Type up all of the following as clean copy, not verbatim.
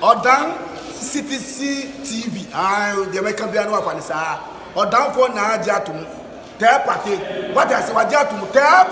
Odan CTC TV. The American Biano of Anissa. Odan for na Jatum. Tell party. What I say, what Jatum? Tell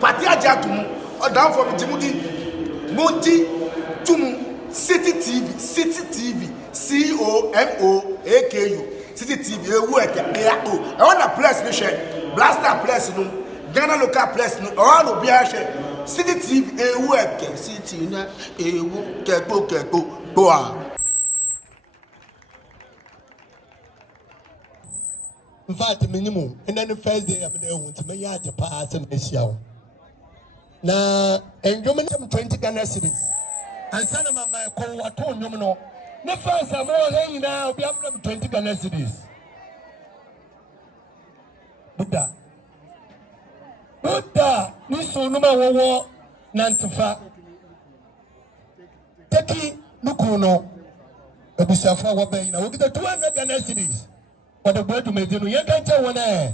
party Jatum. Odan for Jimudi. Monty Tumu. City TV. COMOAKU. City TV. I want a place, mission. Blaster place, no. Ghana local place, no. All will be a share. City TV. City na. Keko. In fact, minimum. And then the first day I'm there to me at the pass and this year. Now, and you 20 Ghana cities. And son of my call what told you know. The first I'm all laying now, be up 20 Ghana cities. Buddha, this so no matter what, Nantufa. Taki Nukuno, a Bushafa Wabay, now look at the 200 Ghana cities. But the bird to me, you can't tell one air.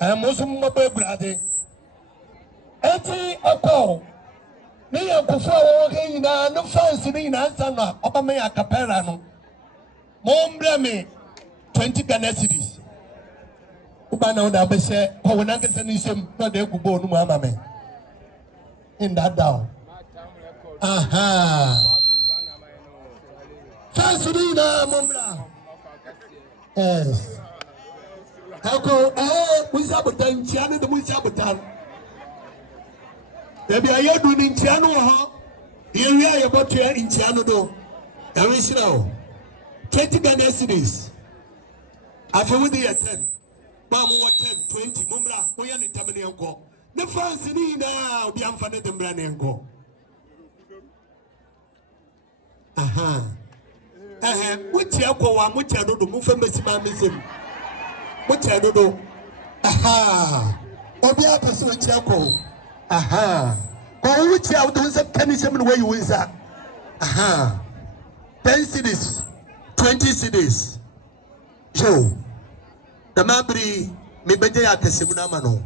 I'm also my brother. Eti Oko. Me and Kufa okay no fancy in answer no. Opa me a capella no. Mombre me 20 Ghana cities. Uba na una bese ko wona ke sani sem no de kubo no mama me. In that down. Aha. Fancy na mombra. Yes. Eko we sabotan chiano de we sabotan. Baby, I am doing Chiano, here we are about to in Chiano do. There is now 20 Ghana cities. After we did 10, Mamu 10, 20, Mumra, we are in Tamanianko. The fans in now be unfunded and Branianko. Aha. Which Yako, which I do to move from Messimanism. Which I do. Aha. Obia Paso Chako. Aha. Go which out doing some tennis where you is at. Aha. 10 cities, 20 cities. So the Mabri me beje at the Simunamano.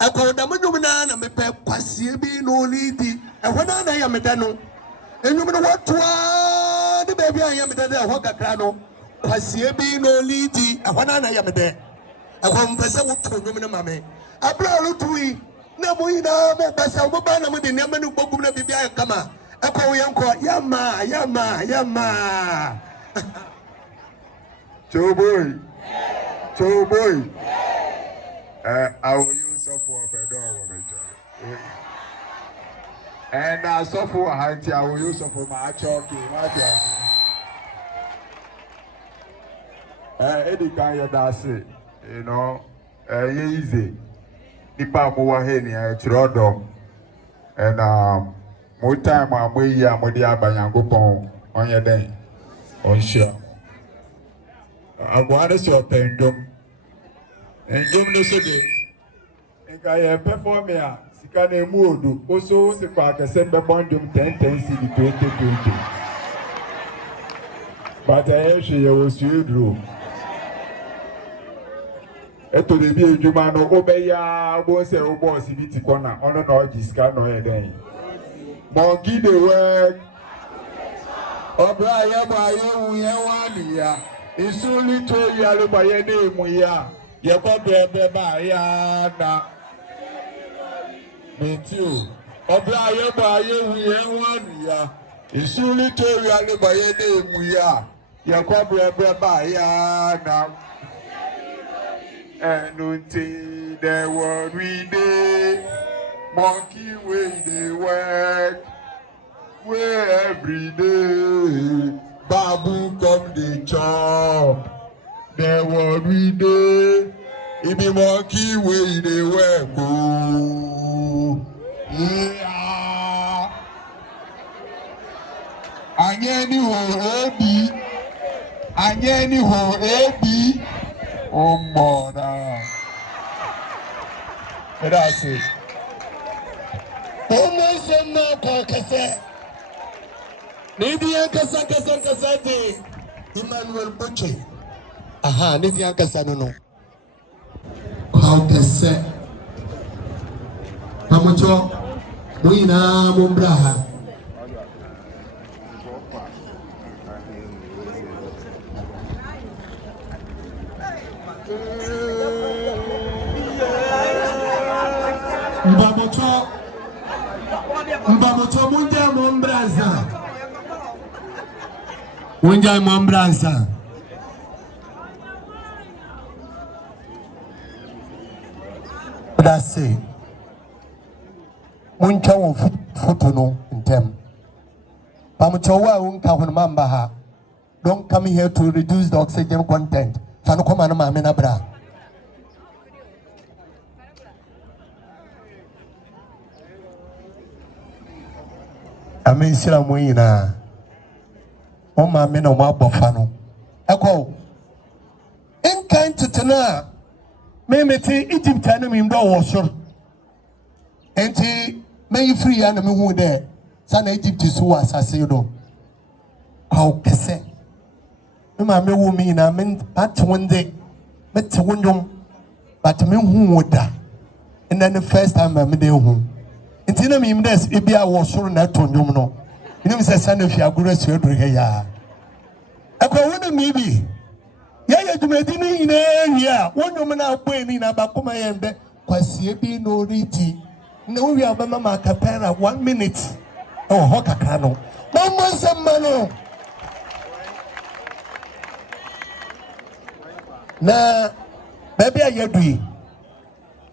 I call the Manumana and me pep Quasibi no lady. And when I am a dano, and you know what the baby I am there, Hogacano, Quasibi no lady, and when I am there. I want to say what to women, mammy. I brought to na muina mo basa mo ba na mo de nyama no bokum na bibia kama akwa yanko yama Choboy I will use for pedo and so for hanti I will use for my choki Eddie kan ya dase you know easy Nipa mo he ni chirodom and more time am we ya mo dia banyankopon onye den on share agware so pendom endom no so de nka ye perform ya sika na emu odu oso se kwa kese be bondom 10 cd 20 but I she ye was you drew eto de bi ejuma no obeya bo se o boss bi ti corner ono na ojiska no e den monkey the work obra ya ba ye wu ye wa liya isuli to ya lo ba ye de mu ya ye ko be ba ya na mentiu obra ya ba ye wu ye wa liya isuli to ya lo ba ye de mu ya ye ko be ba ya na and until the world we day, monkey way they work, where every day, babu come the chop, the world we day, it be monkey way they work, oh, yeah. Anyeni ho ebi. Oh, mother. That's it. Almost a no cassette. Maybe a cassette. Emmanuel Butchie. Aha, Nivia Cassano. How cassette? Pamucho, Wina Mumbraha. Mbamoto munja mombranza. Munja mombranza. That's it. Muncha wo photo no intem. Pamucho wa unka hunmamba ha. Don't come here to reduce the oxygen content. Fanu koma no mame na bra. Ame sira mo yina. O mame na mo abofa no. Eko. Enkan tetena memeti Egypt anu mi ndo wo soro. Enti me free ya na me hu de sana Egypt so asase do. How kese. Me mame wo mi na me atwonde me twondom but me hu woda. And then the first time me de hu. Enti na mi mdes e bia wo soro na twondom no. Inu se sana fi agoro so eduru he ya. Akwa wona mi bi. Ya dumedi ni ina ya. Wondom na akwa ni na bakoma yembe kwasie bi no riti. No we are mama kapera 1 minute. Oh hoka no. Mama samano. Na baby ayedui.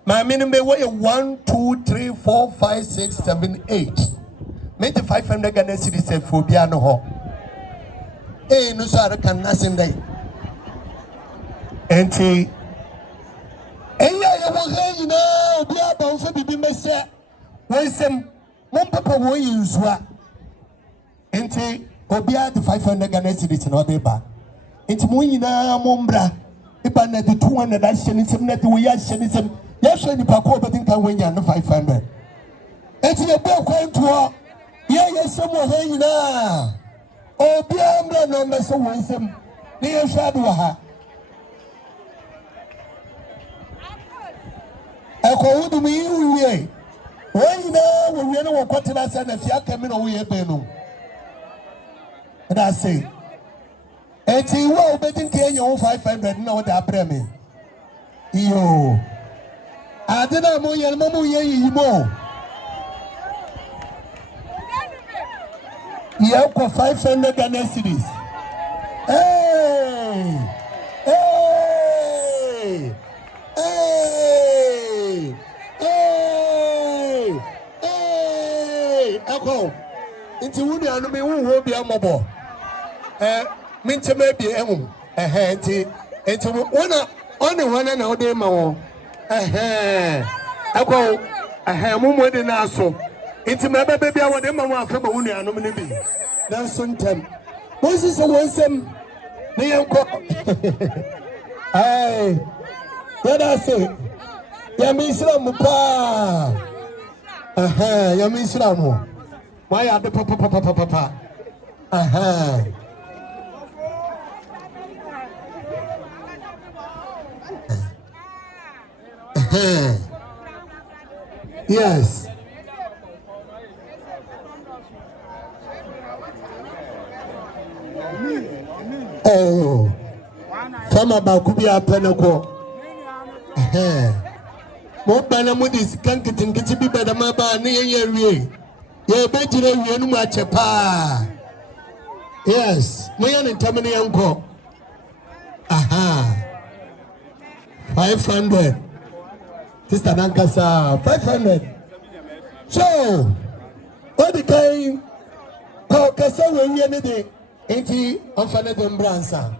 My minimum way 1 2 3 4 5 6 7 8. Maybe 500 Ghana cedis say for piano ho. Eh no so can nothing day. Enti eya ya wo he na obi aba mfa bibi mese wonsem mon papa wo yinzua enti obi a 500 Ghana cedis na obi ba enti mo nyina mo mbra iba na de 200 da hyeni sem na de wo ya hyeni sem ya hwe ni pa ko obedin kan wanya no 500 enti ye bo kwanto ye sem wo he nyina obi ambra no mese wonsem ne ye hwa do ha eko wudu mi wiye wonyina wo wiye no kwotena se na fia kame no wo ye be no da say eti wo obedin ke enya 500 na wo da brɛ me iyo adena mo ye mo ye yimo ye ko 500 Ghana cedis hey hey hey hey hey eko inti wudi anu mi hu bi amobo mincheme bi ehum enti wona oni wana na ode ma wo eko mumu de na so enti mebe bia wo de ma wo afa ma wunu anu ne bi dan so ntem Moses so wonsem ne yenko ai yada se ya mi Islam pa ya mi Islam ma ya de papa yes oh fama ba ku bia penako mo bana mo dis kan kitingiti bi bada ma ba ne ye wie ye be jire wie no ma chepa yes mo ya ne tamene yanko 500 Sister Nankasa 500 so what the kind ko kasa wenye ne de enti onfane de mbransa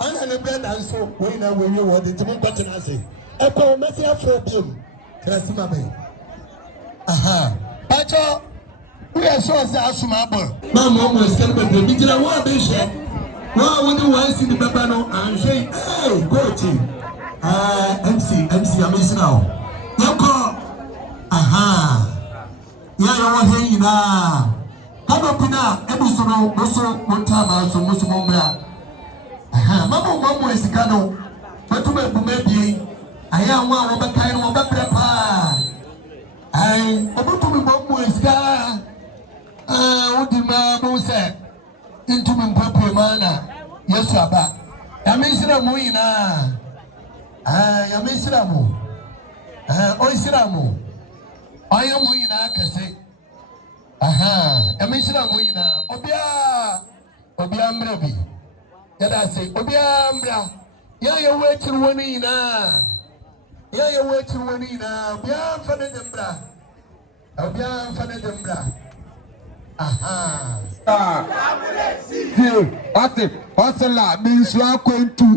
ana ne brand so we na we wo de timu kwatena ase e ko mesi afro biom krasima be pacho we are so say asuma abo mama mo skan be bi gira wa be she wa wo de wa si de baba no anhwe go team MC amesina yako ya yo he ina kabo pina ebusono boso montama so musu mombra mama mo esika no batuma ebuma bi aya anwa wo bekai no wo bebre pa ai obutumi mo esika udima mo se intumi mpapwe mana Yesu aba amesina mo ina ya Islamu o Islamu ɔyɛ mo nyinaa kɛse aha ɛmehyira mo nyinaa obiara mmra bi yɛda se obiara mmra yɛyɛ wo akyiri wɔ no nyinaa obiara mfa ne de mbra aha Ɔte ɔsela minsu akwantu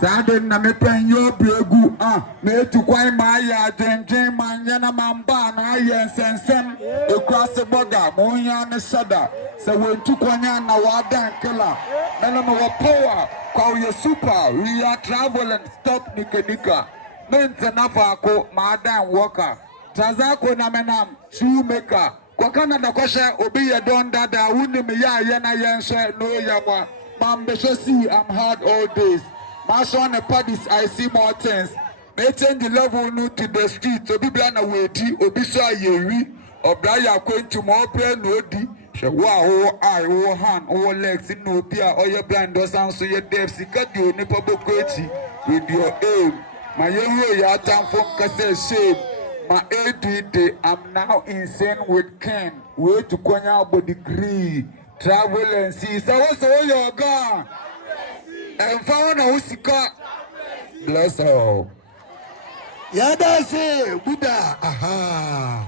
saa de na mepɛnyɛ obregu na etu kwan ma ayɛ adwendwen ma nyɛ na ma mba na ayɛ nsɛnsɛm ekura se bɔga ma ohia ne hyɛda sɛ wɔntu kwan a na wɔada nkela ɛna ma wɔ power kwa yɛ super we are traveling stop nika mentena faako ma ada wɔka trazako na menam shoemaker kwa Canada kɔhyɛ obi yɛ dɔn dada wunim yɛ ayɛ na yɛnhyɛ no yamwa mambɛhwɛ see I'm hard all days Maso on the parties, I see more things. May change the level no to the street. Obi bla na wedi, obi so ayewi. Obla ya kwentu mo pre no di. She wa o eye, o hand, o legs in no pia. O your blind does sound so your deaf. Sika di o nipa bokwechi with your aim. My young ya time for kase shame. My ADD, I'm now insane with Ken. Way to Konya about degree. Travel and see. So what's all your gone? And found a Usika. Bless all. Yada se Buddha aha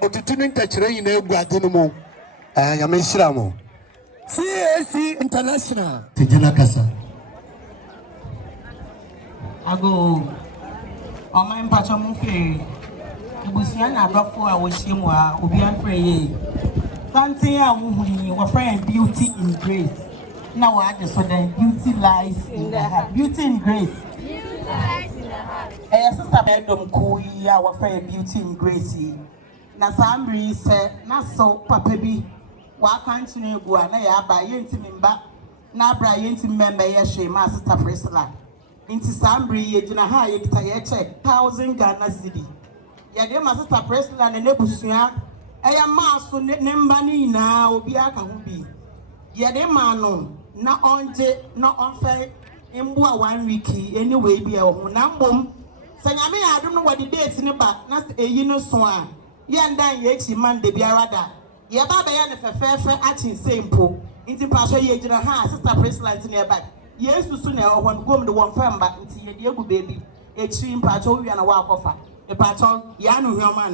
otutuni ntachere yin egu adenumu yameshiramo CAC International tejana kasa ago ọmọ mpacha mu fe ibusia na adofo a wo hyiemu a obi afre ye something a wo hu wo friend beauty in grace na wa ade so then beauty lies in the heart beauty in grace sister bedom cool ya wa friend beauty in grace na sambri se na so papa bi wa kanchine egu a na ya ba ye ntimi mba na abra ye ntimi member ye hwe ma sister Priscilla inti sambri ye gina ha ye kita ye check 1000 Ghana cedi ye de ma sister Priscilla ne nebusua eya ma so ne mba ni na obi aka ho bi ye de ma no na onje na onfe mbu a 1 week anyway bi e ho na mbom sanyame ya adu no wadi date ne ba na eyi no so a ye ndan ye chi Monday biara da ye ba be ya ne fefefe achi sempo inti pa so ye gina ha sister Priscilla nti ne ba yesu su na ho no gom de won famba nti ye de egu baby echi mpa cho wi na wa akofa e pa cho ya no hwema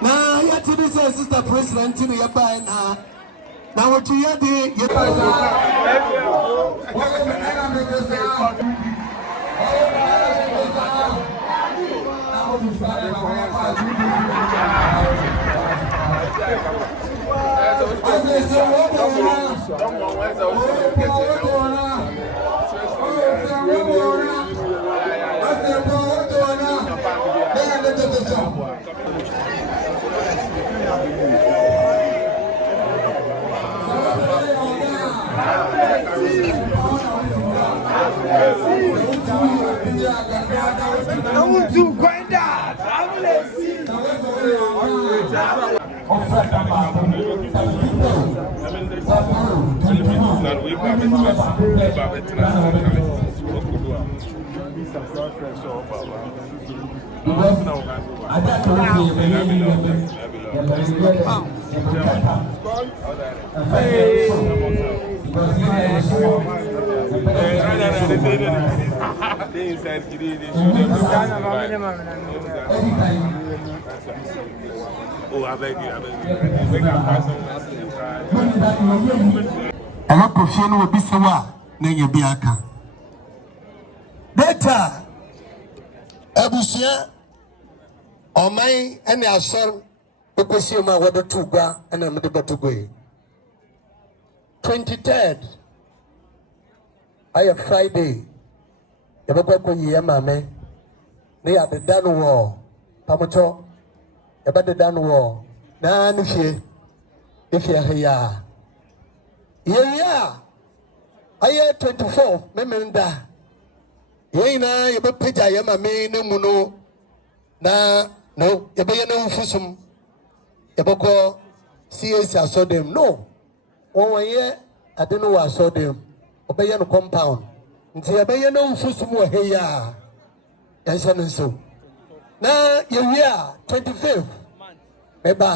na ya tibi se sister Priscilla nti ne ye ba na what you had the I want to grind that. I will see. Ela confia no bisawa nenye biaka data abusia omai ene asor ekosie ma wado tugwa ene mede batugwe 23rd aya Friday yabakwa ko yiye mame ne ya de dan wo pamocho yabade dan wo na nfie efie haya yeah, I 24 memenda. Yena yaba peja yama me ne muno na no yaba yana ufusum yaba ko CAC aso dem no won ye ade no wa aso dem obeye no compound nti yaba yana ufusum wo heya yansa no so na yewia 25th eba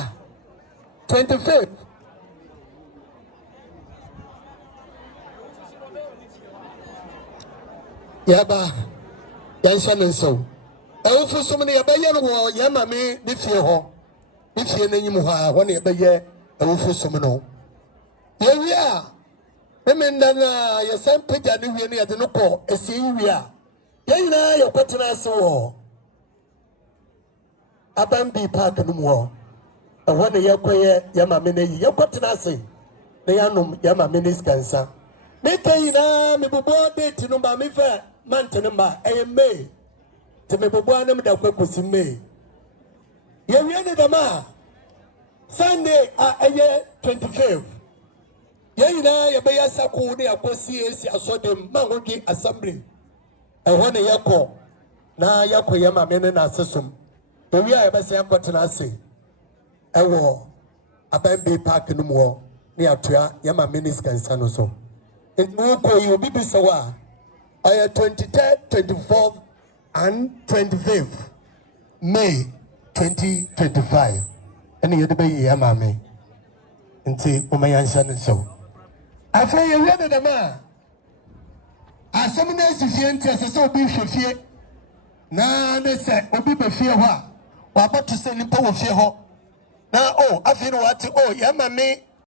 25th yaba yanhyɛ so ɛwofo som no yɛbɛyɛ no wɔ yɛma me ne fie hɔ ne fie no anyim hɔ a hɔ ne yɛbɛyɛ ɛwofo som no yɛwie a memenda no a yɛsan pagya ne wie no yɛde no kɔ ɛsie wie a yɛn nyinaa yɛkɔtena ase wɔ Abambi Park no mu hɔ ɛhɔ ne yɛkɔyɛ yɛma me no yi yɛkɔtena ase na yɛanom yɛma me no sikansa meka nyinaa mebobɔ date no ma mefɛ mante no ma ɛyɛ May te mebobɔ anam da kɔkɔsi May yɛwie ne dɛm a Sunday a ɛyɛ 25th yɛn nyinaa yɛbɛyɛ sako ne yɛkɔsi esi asɔdem ma hodwe assembly ɛhɔ ne yɛkɔ na yɛkɔ yɛma me no n'asesom yɛwie a yɛbɛsɛ yɛkɔtena ase ɛwɔ Abambi Park no mu hɔ ne yɛatoa yɛma me no sikansa no so Nti you be sawa. I 23rd, 24th, and 25th May 2025. And you be yamame. Nti umayanshan so. After you read the man. As some days if you enter so be fear. Na they say obi be fear wa. Wa about to send him power fear ho. Now oh I feel what oh yamame.